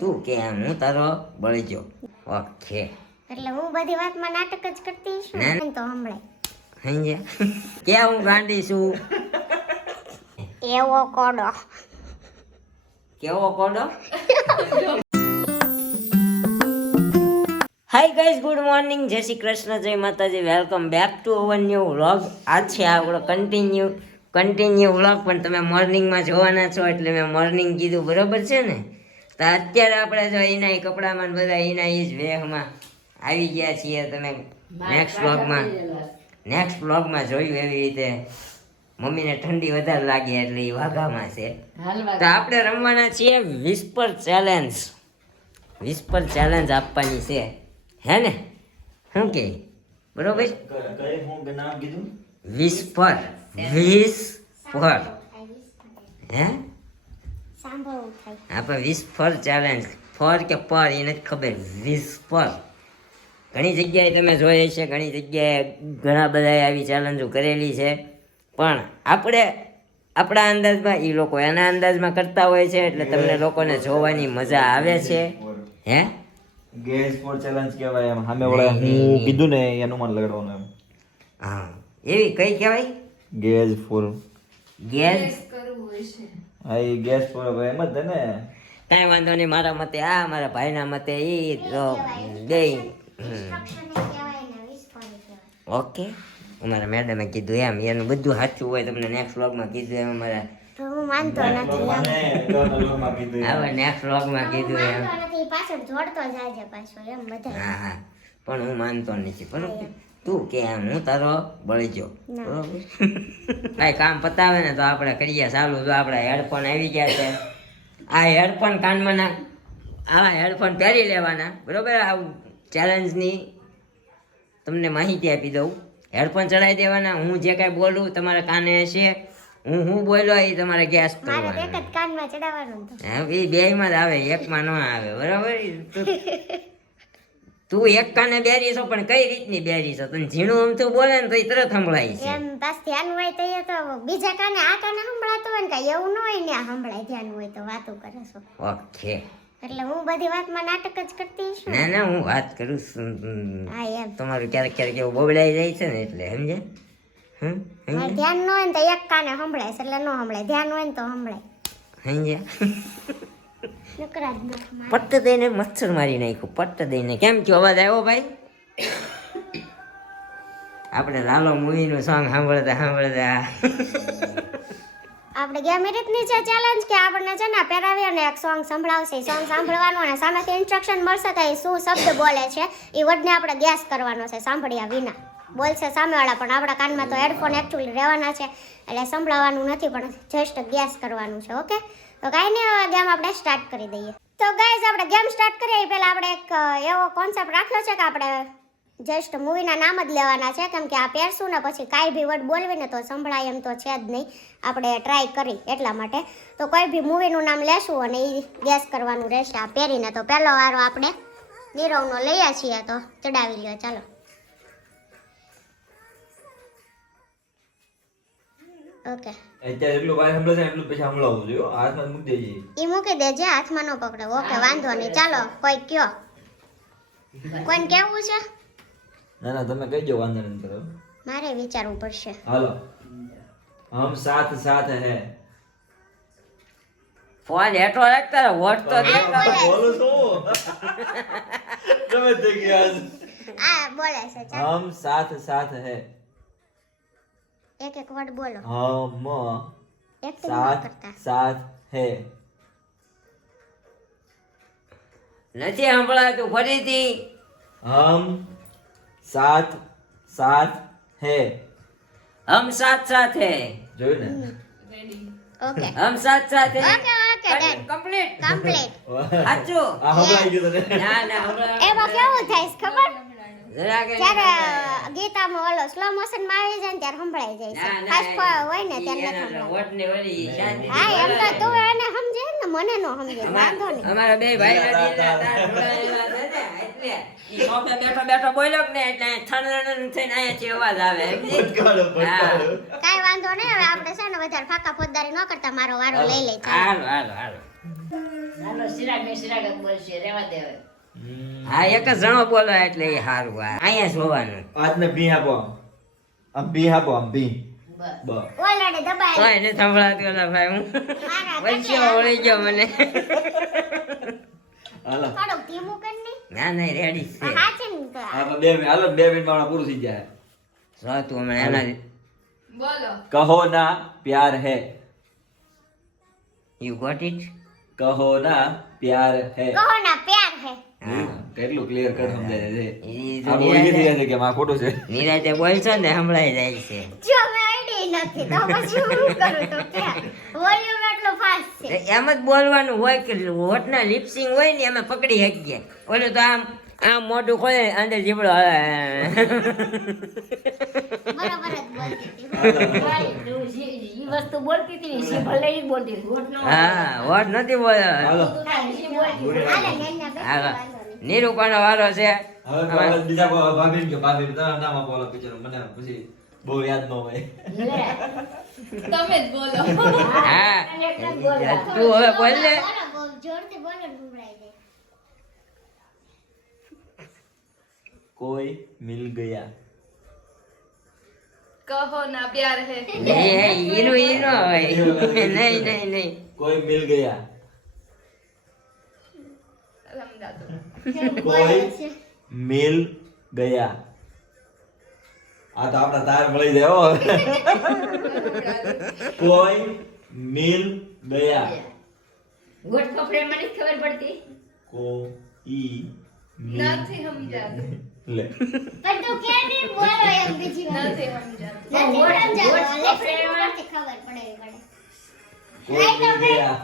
તું કેમ હું તારો બળજો. ઓકે એટલે હું બધી વાતમાં નાટક જ કરતી છું ના. તો હમણાં સમજ્યા ક્યાં હું ગાંડી છું. એવો કોડો કેવો કોડો. હાય ગાઈઝ, ગુડ મોર્નિંગ, જય શ્રી કૃષ્ણ, જય માતાજી, welcome back to our new vlog. આજ છે આપણો કન્ટિન્યુ વ્લોગ, પણ તમે મોર્નિંગમાં જોવાના છો એટલે મેં મોર્નિંગ કીધું, બરોબર છે ને. તો અત્યારે આપણે જો એના કપડામાં બધા એના જ વેહમાં આવી ગયા છીએ. તમે નેક્સ્ટ વ્લોગમાં જોયું એવી રીતે મમ્મીને ઠંડી વધારે લાગી એટલે એ વાઘામાં છે. તો આપણે રમવાના છીએ વિસ્પર ચેલેન્જ આપવાની છે, હે ને? શું કે બરોબર? વિસ્પર હે સાંભળવું થાય. આપણે વિસ્પર ચેલેન્જ, ફર કે પર એ નથી ખબર. વિસ્પર ઘણી જગ્યાએ તમે જોઈ છે, ઘણી જગ્યાએ ઘણા બધાએ આવી ચેલેન્જો કરેલી છે, પણ આપણે આપણા અંદાજમાં એ લોકો એના અંદાજમાં કરતા હોય છે, એટલે તમને લોકોને જોવાની મજા આવે છે. હે ગેસ ફોર ચેલેન્જ કહેવાય એમ. સામે વાળા હું કીધું ને એનું મન લગાડવાનું એમ. હા, એવી કઈ કહેવાય? Gas for gas. હા, એ ગેસ ફોર એમ જ ને. કાંઈ વાંધો નહીં, મારા મતે આ, મારા ભાઈના મતે એ તો બે. Instruction એ કહેવાય ને whisper એ કહેવાય. ઓકે, અમારા મેડમે કીધું એમ, એનું બધું સાચું હોય તમને નેક્સ્ટ વ્લોગમાં કીધું એમ. અમારા તો હું માનતો નથી એમ. હવે નેક્સ્ટ વ્લોગમાં હું કીધું એમ. માનતો નથી, પાછળ જોડતો જાય છે પાછો એમ બધા. હા હા, પણ હું માનતો નથી, બરોબર. તું કેમ હું તારો બળજો, ના. બરોબર. કાંઈ કામ પતાવે ને તો આપણે કરીએ ચાલુ. જો આપણે હેડફોન આવી ગયા છે, આ હેડફોન કાનમાં ના, આવા હેડફોન પહેરી લેવાના, બરોબર. આવું ચેલેન્જની તમને માહિતી આપી દઉં. હેડફોન ચડાવી દેવાના, હું જે કાંઈ બોલું તમારા કાને હશે, હું બોલ્યો એ તમારે ગેસ મારે તો એક કરવાનો. જ કાનમાં ચડાવવાનું તો. હા, એ બેયમાં જ આવે, એકમાં ન આવે, બરાબર. તું એક કાને બેરી છો, પણ કઈ રીતની બેરી છો? તને ઝીણું અમથું બોલે ને તો એ તરત સંભળાય છે. એમ પાસ ધ્યાન હોય તો એ તો બીજા કાને આ કાને સંભળાતું હોય ને કાંઈ એવું ન હોય ને આ સંભળાય ધ્યાન હોય તો વાતો કરે છો. ઓકે. એટલે હું બધી વાતમાં નાટક જ કરતી છું. ના ના, હું વાત કરું છું. હા એમ. તમારું ક્યારેક એવું બોબડાઈ જાય છે ને એટલે, સમજે? મારે ધ્યાન ન હોય ને તો એક કાને સંભળાય છે, એટલે ન સંભળાય. ધ્યાન હોય ને તો સંભળાય. સમજે? નકરા જ નખ મારે. પટ્ટ દઈને મચ્છર મારી નાખ્યું, પટ્ટ દઈને. કેમ થયો અવાજ આવ્યો ભાઈ? આપણે લાલો મૂવીનું સોંગ સાંભળતા આપણે ગેમ એ રીતની છે ચેલેન્જ કે આપણને છે ને પહેરાવી અને એક સોંગ સંભળાવશે. સોંગ સાંભળવાનું અને સામેથી ઇન્સ્ટ્રક્શન મળશે કે એ શું શબ્દ બોલે છે એ વર્ડને આપણે ગેસ કરવાનો છે સાંભળ્યા વિના. બોલશે સામેવાળા, પણ આપણા કાનમાં તો હેડફોન એકચ્યુઅલી રહેવાના છે, એટલે સંભળાવવાનું નથી, પણ જસ્ટ ગેસ કરવાનું છે. ઓકે, તો કાંઈ નહીં, હવે ગેમ આપણે સ્ટાર્ટ કરી દઈએ. તો ગાઈઝ, આપણે ગેમ સ્ટાર્ટ કરીએ એ પહેલાં આપણે એક એવો કોન્સેપ્ટ રાખ્યો છે કે આપણે જસ્ટ મૂવીના નામ જ લેવાના છે, કેમ કે આ પહેરશું ને પછી કાંઈ બી વર્ડ બોલવીને તો સંભળાય એમ તો છે જ નહીં. આપણે ટ્રાય કરી એટલા માટે તો કોઈ બી મૂવીનું નામ લેશું અને એ ગેસ કરવાનું રહેશે આ પહેરીને. તો પહેલો વારો આપણે નીરવનો લઈએ છીએ, તો ચડાવી લ્યો. ચાલો. ઓકે, અત્યારે એટલું વાર સંભળાશે એટલું પછી સંભળાવવું જોઈએ. હાથમાં મૂકી દેજે. એ મૂકી દેજે, હાથમાં ન પકડે. ઓકે, વાંધો નહીં. ચાલો, કોઈ કયો, કોઈને કેવું છે? ના ના, તમે કહી દો, વાંધો નહીં કરો. મારે વિચારવું પડશે. હાલો. હમ સાથ સાથ હે. ફોન હેઠો રાખતા વોટ તો દે. બોલું છું. તમે થઈ ગયા. આ બોલે છે. ચાલો, હમ સાથ સાથ હે. એક એક વર્ડ બોલો. હમ એક્ટિંગ ન સાથ કરતા. સાથ હે. નથી સંભળાતું, ફરીથી. હમ સાથ સાથ હે. હમ સાથ સાથ હે. જોયું ને? ઓકે હમ સાથ સાથ હે. Okay okay done, complete. Complete. સાચું. આ સંભળાઈ ગયું તને? ના ના, સંભળાતું એમાં કેવું થાય છે ખબર? જરાક એ જ્યારે ગીતામાં ઓલો સ્લો મોશન માં આવી જાય ને ત્યારે સંભળાઈ જાય છે. ના, ના, ફાસ્ટ હોય ને ત્યારે નથી એના સંભળાતું. વોટને વળી શાંતિથી હા, એમ તો બોલાય. તું એને સમજે ને, મને નો સમજે, વાંધો નહીં. અમારા બે ભાઈ નથી એટલે તાર જોડાયેલા છે ને, એટલે ઈ સોફે બેઠો બોલ્યો કે ને એટલે થનરન થઈને અહીંયાથી અવાજ આવે. સમજી? હા. કાંઈ વાંધો નહીં. હવે આપણે છે ને વધારે ફાકા ફોજદારી ન કરતા, મારો વારો લઈ લે. ચાલો. હાલો. હાલો સિરાગ ને સિરાગ જ બોલશે રેવા દે હવે. હા એક જ જણો બોલો એટલે એ સારું અહીંયા જોવાનું આજને ભી આપો આમ ભી આપો આમ ભી બસ બ ઓલરેડી દબાઈ કોઈ નથી સંભળાતું ઓલા ભાઈ હું મારા વંશીઓ વળી ગયો મને હાલો થોડુંક ધીમું કરી ને ના ના રેડી છે હાચે ને તો આ 2 મિનિટ હાલો 2 મિનિટમાં પૂરું થઈ જાય જો તું હમણાં એના બોલો કહો ના પ્યાર હે યુ ગોટ ઇટ કહો ના પ્યાર હે કહો ના પ્યાર હે કેટલું ક્લિયર કર સમજાય છે ઈ તો આ બોલી થઈ જાય છે કે આ ખોટું છે નિરાતે બોલશો ને સંભળાઈ જાય છે જો મેં આઈડી નથી તો પછી હું કરું તો ક્યાં વોલ્યુમ એટલો ફાસ્ટ છે એમ જ બોલવાનું હોય કે હોઠના લિપસિંગ હોય ને એમાં પકડી શકીએ ઓલું તો આમ આમ મોઢું ખોલે અંદર જીબડો બરાબર જ બોલતી હતી ભાઈ, તું ઈ વસ્તુ બોલતી હતી ને ઈ ભલે ઈ બોલતી હતી. હોઠ નો હા હોઠ નથી બોલ્યો હાલો ઈ બોલતી હતી. હાલે નૈના બેઠી હાલો વાંધો નહીં. નિરૂપણનો વારો છે હવે બીજા ભાભી કે ભાભી તારા નામ આપો ઓલા પિક્ચર મને પછી બહુ યાદ ન હોય લે. તમે જ બોલો હા તને એક જ બોલવા. તું હવે બોલ ને બોલો, બહુ જોરથી બોલો ને સંભળાઈ જાય કોઈ મિલ ગયા કહો ના પ્યાર હે ઈનો હોય નહીં નહીં નહીં કોઈ મિલ ગયા સમજાતું કેવું કોઈ બોલે છે મિલ ગયા આ તો આપણા તાર મળી જાય હો કોઈ મિલ ગયા ગોઠ કપડે મને જ ખબર પડતી. કોઈ મિલ નથી સમજાતું લે પણ તું કે નહીં બોલો એમ બીજી વાર નથી સમજાતું નથી વોટ- સમજાતો વોટ લેફ્ટ પકડેવા. પરથી ખબર પડે પડે કોઈ મિલ ગયા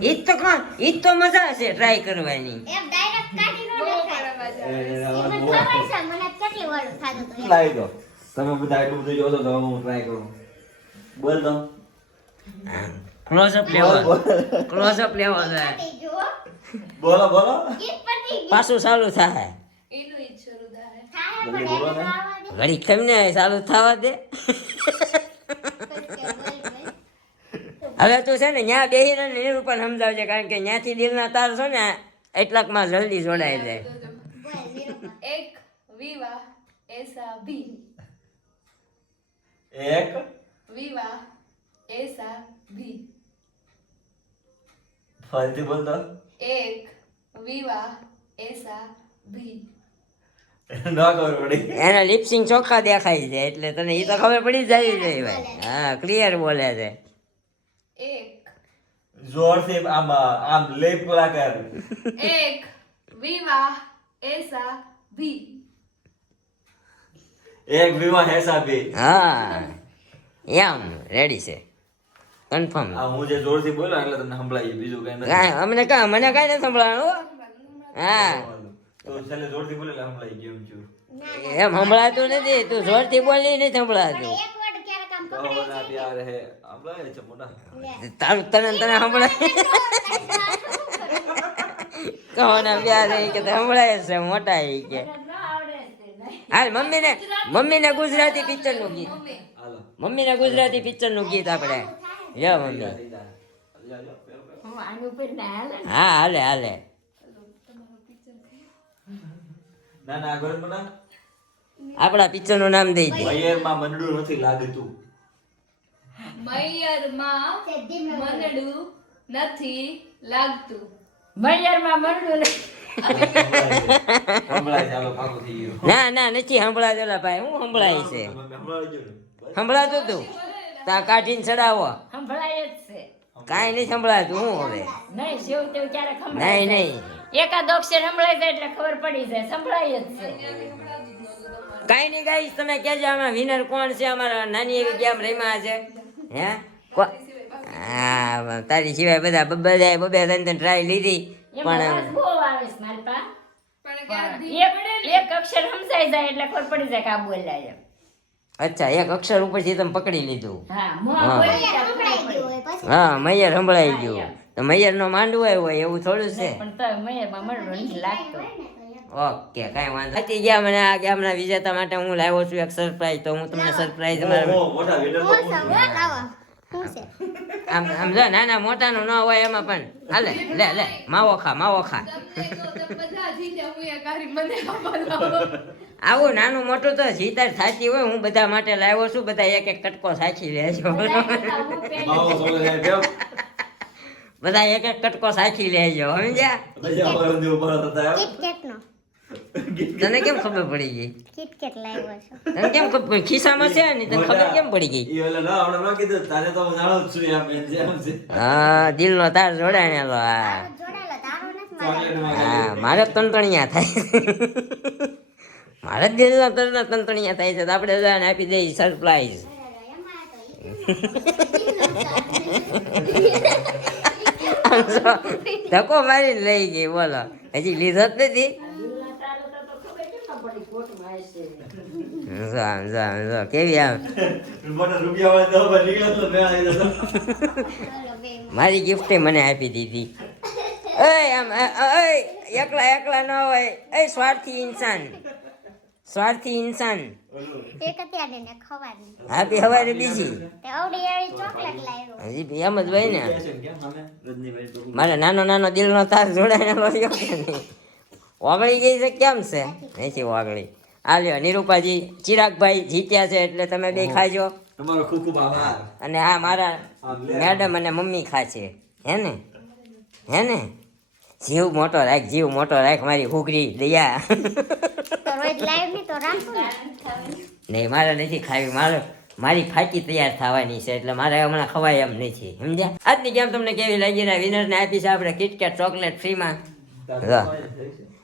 ઈ જ તો કોણ ઈ જ તો મજા છે ટ્રાય કરવાની એમ ડાયરેક્ટ કાઢી નો બહુ દેખાય બરાબર એ, છે. મને ખબર છે મને કેટલી વાર થાતું હતું એમ. લાવી દો તમે બધા એટલું બધું જોશો તો હું ટ્રાય કરું બોલ દો ક્લોઝ અપ લેવો છે પતી ગયો. બોલો બોલો ગીત પતી ગયું. પાછું ચાલુ થાય એનું ઈ જ શરૂ થાય થાય જલ્દી પણ બોલો એને ને. તો આવવા દે. ઘડી કેમને ચાલુ થવા દે પછી બોલ, બોલ. હવે તું છે ને ત્યાં બેહીને નિરૂપણ સમજાવજે કારણ કે ત્યાંથી દિલના તાર છો ને એટલાકમાં જલ્દી જોડાઈ જાય બોલ, નિરૂપણ. એક વિવાહ એસા ભી એક વિવાહ એસા ભી ફરીથી બોલ દો એક વિવાહ એસા ભી ન ખબર પડી એના લિપસિંગ ચોખ્ખા દેખાય છે એટલે તને એ તો ખબર પડી જાય છે ભાઈ હા ક્લિયર બોલે છે એક જોરથી આમ આમ લેપ કોલા કર એક વિવાહ એસા ભી એક વિવાહ હેસા ભી હા એમ રેડી છે કન્ફર્મ આ હું જે જોરથી બોલ્યો એટલે તમને સંભળાય બીજું કઈ નથી કાંઈ મને મને કાંઈ નથી સંભળાણું હો. હા તો છેલ્લે જોરથી બોલે એટલે સંભળાઈ ગયું છું એમ સંભળાતું નથી તું જોરથી બોલી નહીં સંભળાતું એક વર્ડ ક્યારેક આમ કહો પકડાય ના પ્યાર હે સંભળાય છે મોટા તારું તને સંભળાય કહો ને પ્યાર એ કે સંભળાય છે મોટા એ કે હાલ મમ્મીને ગુજરાતી પિક્ચર નું ગીત હાલો મમ્મીને ગુજરાતી પિક્ચર નું ગીત આપણે યો મમ્મી હું આની ઉપર ના હાલે ને. હા હાલે હાલે ના ના આગળ મોટા આપણા પિક્ચર નું નામ દઈ દે મયરમાં મંડળું નથી લાગતું મૈયરમાં તે ધીમે બોલ. મનડું નથી લાગતું મૈયરમાં મરડું ને. સંભળાય છે હાલો પાકું થઈ ગયું ના ના નથી સંભળાતું ઓલા ભાઈ હું સંભળાય છે સંભળાઈ ગયું ને? સંભળાતું તું તા કાઢીને ચડાવો સંભળાય જ છે. કાંઈ નહીં સંભળાતું હું હવે નહીં જેવું તેવું ક્યારેક નહીં સંભળાય નહીં જાય. એકાદ અક્ષર સંભળાય જાય એટલે ખબર પડી જાય સંભળાય જ છે. કાંઈ નહીં ગાઈસ તમે કહેજો આમાં વિનર કોણ છે અમારા નાની એવી ગેમ રમ્યા છે હે હા તારી સિવાય બધા બધાએ બબે ત્રણ ટ્રાય લીધી એમાં પણ વાસ બહુ આવે છે મારી પા. પણ ક્યારેક એક અક્ષર સમજાઈ જાય એટલે ખબર પડી જાય કે આ બોલ્યા છે. અચ્છા એક અક્ષર ઉપરથી તમે પકડી લીધું હા મોં હા. બોલી અહીંયા જાય ખબર સંભળાઈ પડી. ગયું હોય પછી હા મૈયર સંભળાઈ ગયું તો મૈયર નો માંડવો હોય એવું થોડું છે પણ તો મૈયરમાં મરડું નથી લાગતું. ઓકે કાંઈ વાંધો નથી ગયા મને આ ગેમના વિજેતા માટે હું લાવ્યો છું એક સરપ્રાઈઝ તો હું તમને સરપ્રાઈઝ ઓહો, મોટા winner તો બોલ કોણ છે? સંભળાવ આવો. શું છે આમ જો નાના મોટાનું ન હોય એમાં પણ હાલે લે માવો ખા તમને તો તમે બધા જીત્યા હું એ કારી મને આપો આવું નાનું મોટું તો જીતાર સાચી હોય હું બધા માટે લાવ્યો છું બધા એક એક કટકો સાચી લેજો માવો ચોકલેટ કેમ બધા એક એક કટકો સાચી લેજો સમજ્યા પછી અમારો જેવો પરત હતા કિટકેટ નો તને કેમ ખબર પડી ગઈ કિટકેટ લાવ્યો છો તને કેમ ખબર ખિસ્સામાં છે ને તને ખબર કેમ પડી ગઈ ઈ ઓલા ના હમણાં ન કીધું તારે તો હું જાણું જ છું એમ જેમ છે હા દિલનો તાર જોડાણેલો હા જોડાયેલો તારો નથી મારા ચોકલેટમાં હા મારે તંતણિયા થાય મારે જ દિલના તરના તંતણિયા થાય છે તો આપણે બધાને આપી દઈએ સરપ્રાઈઝ ધક્કો મારીને લઈ ગઈ બોલો હજી લીધો જ નથી જો કેવી આમ મને રૂપિયા વાળા તો બસ નીકળ્યો તો મેં આવી જતો મારી ગિફ્ટ મને આપી દીધી આમ એકલા ન હોય સ્વાર્થી ઇન્સાન એક અત્યારે ને ખવાની આપી હવારે બીજી તે અવડી એવી ચોકલેટ લાવ્યો હજી એમ જ હોય ને કેમ સામે રજનીભાઈ તો મારે નાનો દિલનો તાર જોડાયેલો રહ્યો કે નહીં ઓગળી ગઈ છે કેમ છે નથી ઓગળી આ લ્યો નિરૂપાજી ચિરાગભાઈ જીત્યા છે એટલે તમે બે ખાજો તમારો ખૂબ ખૂબ આભાર અને આ મારા મેડમ અને મમ્મી ખાશે હે ને જીવ મોટો રાખ મારી હુગરી દયા તો રોજ લાઈવ ની તો રાખો ને નહીં મારે નથી ખાવી મારી ફાકી તૈયાર થવાની છે એટલે મારે હમણાં ખવાય એમ નથી સમજ્યા આજની ગેમ તમને કેવી લાગી રહ્યા વિનરને આપી છે આપણે કિટકેટ ચોકલેટ ફ્રીમાં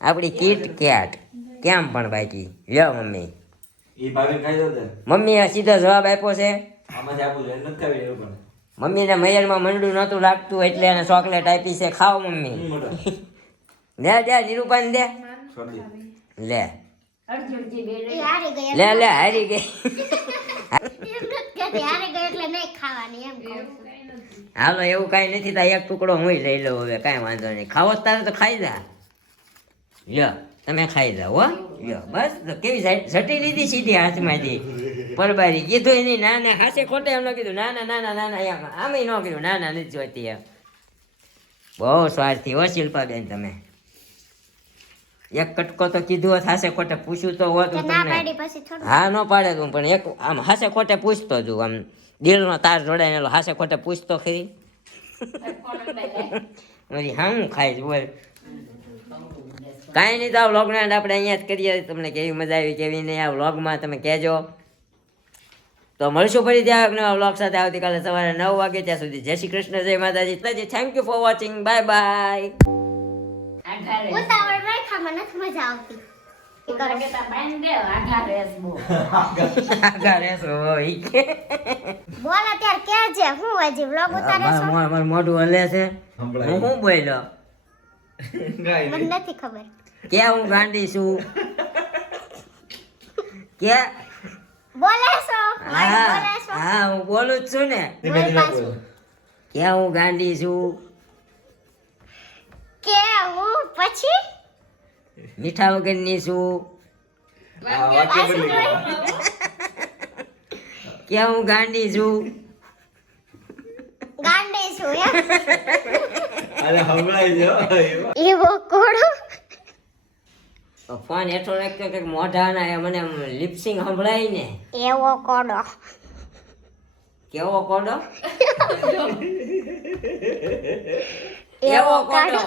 આપણી કિટકેટ કેમ પણ બાકી લ્યો મમ્મી ઈ ભાભી ખાઈ દો તે મમ્મીએ સીધો જવાબ આપ્યો છે આમાંથી આપું છું નથી ખાવી એવું પણ મમ્મીને મયરમાં મંડું નહોતું લાગતું એટલે એને ચોકલેટ આપી છે ખાઓ મમ્મી દે નિરૂપાને દે છોડી લે એ હારી ગઈ લે હારી ગઈ એમ નથી કહેતી હારી ગઈ એટલે નહીં ખાવાની એમ કહું છું હાલો એવું કાંઈ નથી તા એક ટુકડો હું લઈ લઉં હવે કાંઈ વાંધો નહીં ખાવો જ તારે તો ખાઈ જા લ્યો તમે ખાઈ જાઓ હો લ્યો બસ તો કેવી ઝટી લીધી સીધી હાથમાંથી પરબારી કીધું એની ના હાસે ખોટે એમ ન કીધું ના એમ આમે ન કીધું ના નથી જોઈતી એમ બહુ સ્વાર્થી હો શિલ્પાબેન તમે એક કટકો તો કીધું હોત હાસે ખોટે પૂછ્યું તો હોત કે હું ના તમને પાડી પછી થોડું હા ન પાડે તું પણ એક આમ હાસે ખોટે પૂછતો તું આમ દિલનો તાર જોડાયેલો હાસે ખોટે પૂછતો ખરી મારી હા હું ખાઈશ બોલ કાંઈ નહીં તો આ વ્લોગને આપણે અહીંયા જ કરીએ તમને કેવી મજા આવી કેવી નહીં આ વ્લોગમાં તમે કહેજો તો મળશું ફરી ત્યાં નવા વ્લોગ સાથે આવતીકાલે સવારે 9 વાગે ત્યાં સુધી જય શ્રી કૃષ્ણ જય માતાજી thank you for watching bye bye ઉતાવળ રાખામાં નથી મજા આવતી બોલ અત્યારે કેજે હું હજી વ્લોગ ઉતારે છો મારું મોઢું હલે છે હું શું બોલ્યો મને નથી ખબર ક્યાં હું ગાંડી છું ક્યાં બોલે છો બોલે છો હા હું બોલું જ છું ને ધીમે ધીમે બોલો ક્યાં હું ગાંડી છું કે હું પછી મીઠા વગરની છું આ વાક્ય બદલી ગયું ક્યાં હું ગાંડી છું ગાંડી છું અરે હમણાં જ હો. એવો કોડો ફોન હેઠો રાખ્યો કે મોઢાના મને લિપસિંગ સંભળાય ને એવો કોડો કેવો કોડો એવો કોડો કોડો